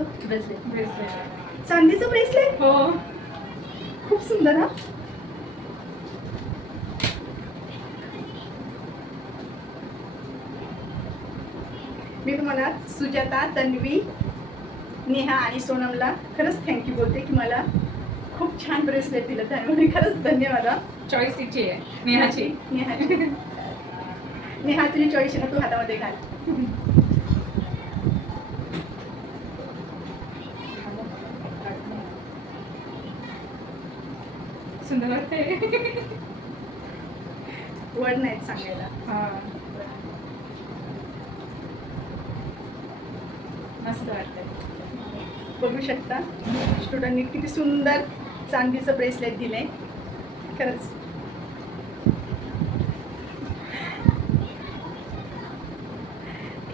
कसलं bracelet. Bracelet. चांदीचं bracelet? हो. खूप सुंदर हा. मी तुम्हाला सुजाता तन्वी नेहा आणि सोनमला खरंच थँक्यू बोलते की मला खूप छान ब्रेसलेट दिलं त्यामुळे खरंच धन्यवाद. चॉईस तिची आहे. नेहाची. नेहाची. नेहा तुझी चॉईस आहे ना तू हातामध्ये घाल. सुंदर वाटते वर्ड नाहीत सांगायला. हा. मस्त वाटतंय. बघू शकता. स्टुडंटनी किती सुंदर चांदीचं ब्रेसलेट दिलंय. खरंच.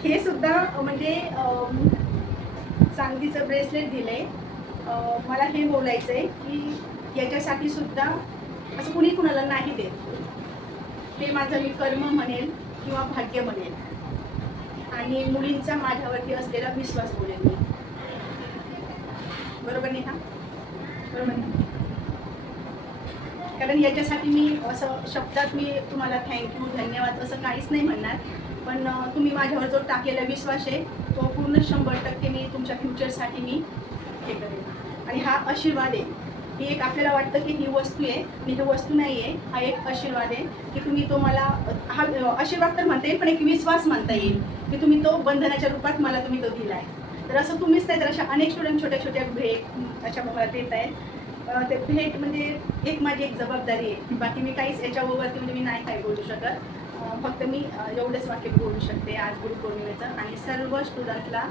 हे सुद्धा म्हणजे चांदीचं ब्रेसलेट दिलंय. मला हे बोलायचं आहे की याच्यासाठी सुद्धा असं कुणी कुणाला नाही देत. ते माझं मी कर्म म्हणेल किंवा भाग्य म्हणेल. आणि मुलींचा माझ्यावरती असलेला विश्वास बोलेल मी. बरोबर नाही हा बरोबर कारण याच्यासाठी मी असं शब्दात मी तुम्हाला थँक्यू धन्यवाद असं काहीच नाही म्हणणार. पण तुम्ही माझ्यावर जो टाकलेला विश्वास आहे तो पूर्ण शंभर टक्के मी तुमच्या फ्युचरसाठी मी हे करेन. आणि हा आशीर्वाद आहे. ही एक आपल्याला वाटतं की ही वस्तू आहे आणि ही वस्तू नाही आहे हा एक आशीर्वाद आहे की तुम्ही तो मला हा आशीर्वाद तर म्हणता येईल पण एक विश्वास म्हणता येईल की तुम्ही तो बंधनाच्या रूपात मला तुम्ही तो दिला आहे तर असं तुम्हीच नाही तर अशा अनेक स्टुडंट छोट्या छोट्या भेट अशा मला देत आहेत. ते भेट म्हणजे एक माझी एक जबाबदारी आहे. बाकी मी काहीच याच्यावरती म्हणजे मी नाही काय बोलू शकत. फक्त मी एवढंच वाक्य बोलू शकते आज गुरुपौर्णिमेचं. आणि सर्व स्टुडंटला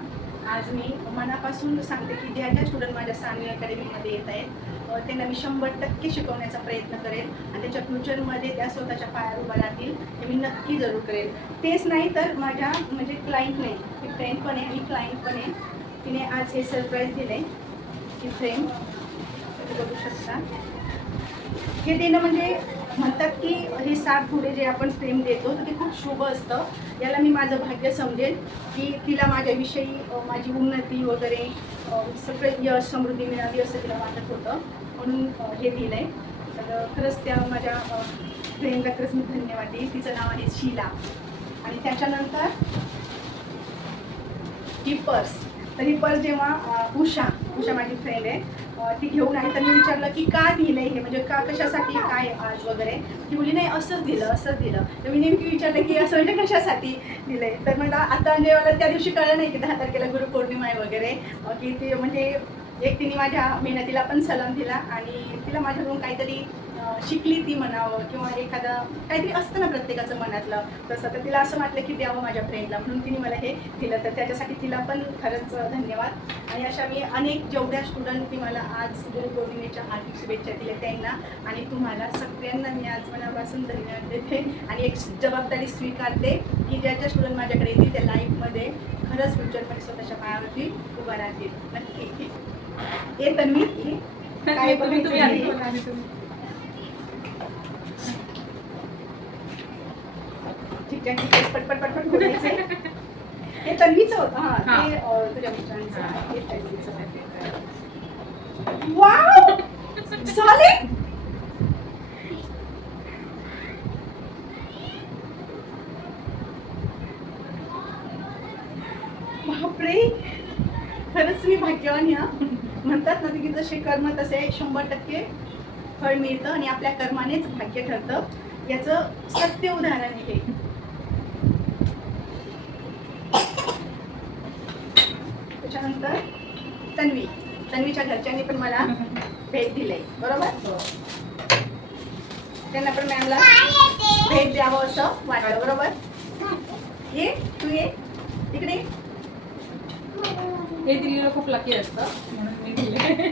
आज मी मनापासून सांगते की ज्या ज्या स्टुडंट माझ्या सानवी अकॅडमीमध्ये येत आहेत त्यांना मी शंभर टक्के शिकवण्याचा प्रयत्न करेन आणि त्याच्या फ्युचरमध्ये त्या स्वतःच्या पायावर उभा राहतील हे मी नक्की जरूर करेन तेच नाही तर माझ्या म्हणजे क्लायंटने ती फ्रेंड पण आहे आणि क्लायंट पण आहे. तिने आज हे सरप्राईज दिले की फ्रेम बघू शकता. हे देणं म्हणजे म्हणतात की हे सात पुढे जे आपण फ्रेम देतो तर ते खूप शुभ असतं. याला मी माझं भाग्य समजेल की तिला माझ्याविषयी माझी उन्नती वगैरे सगळं यश समृद्धी मिळावी असं तिला वाटत होतं. म्हणून हे दिलं आहे तर खरंच त्या माझ्या फ्रेंडला खरंच मी धन्यवाद देईन. तिचं नाव आहे शीला. आणि त्याच्यानंतर ही पर्स तर ही पर्स जेव्हा उषा उषा माझी फ्रेंड आहे ती घेऊन आली तर मी विचारलं की का दिलं हे म्हणजे का कशासाठी काय आज वगैरे? ती बोली नाही असंच दिलं असंच दिलं. तर मी नेमकी विचारलं की असं म्हणजे कशासाठी दिलंय? तर मला आता म्हणजे मला त्या दिवशी कळलं नाही की दहा तारखेला गुरुपौर्णिमा आहे वगैरे की ते म्हणजे एक तिने माझ्या मेहनतीला पण सलाम दिला आणि तिला माझ्याकडून काहीतरी शिकली ती म्हणावं किंवा एखादं काहीतरी असतं ना प्रत्येकाचं मनातलं. तसं तर तिला असं वाटलं की द्यावं माझ्या फ्रेंडला म्हणून तिने मला हे दिलं. तर त्याच्यासाठी तिला पण खरंच धन्यवाद. आणि अशा मी अनेक जेवढ्या स्टुडंटनी मला आज गुरुपौर्णिमेच्या हार्दिक शुभेच्छा दिल्या त्यांना आणि तुम्हाला सगळ्यांना मी आज मनापासून धन्यवाद देते आणि एक जबाबदारी स्वीकारते की ज्या ज्या स्टुडंट माझ्याकडे येतील त्या लाईफमध्ये खरंच फ्युचरमध्ये स्वतःच्या पायावरती उभा राहतील. ये तन्वी. काय तुम्ही तुम्ही आधी. ठीक आहे ठीक आहे पटपट पटपट बोलायचं हे तन्वीचं होतं. हा. ते तुझ्या मिस्टरांचं. हा. हे तन्वीचं वाव! झाले? बापरे! खरंच मी भाग्यवान या म्हणतात ना की जसे कर्म तसे शंभर टक्के फळ मिळतं आणि आपल्या कर्मानेच भाग्य ठरतं. याचं सत्य उदाहरण आहे हे. त्याच्यानंतर तन्वी. तन्वीच्या घरच्यांनी पण मला भेट दिले बरोबर? त्यांना पण मॅमला भेट द्यावं असं वाटलं बरोबर? ये तू ये. इकडे हे दिलेलं खूप लकी असतं म्हणून मी दिले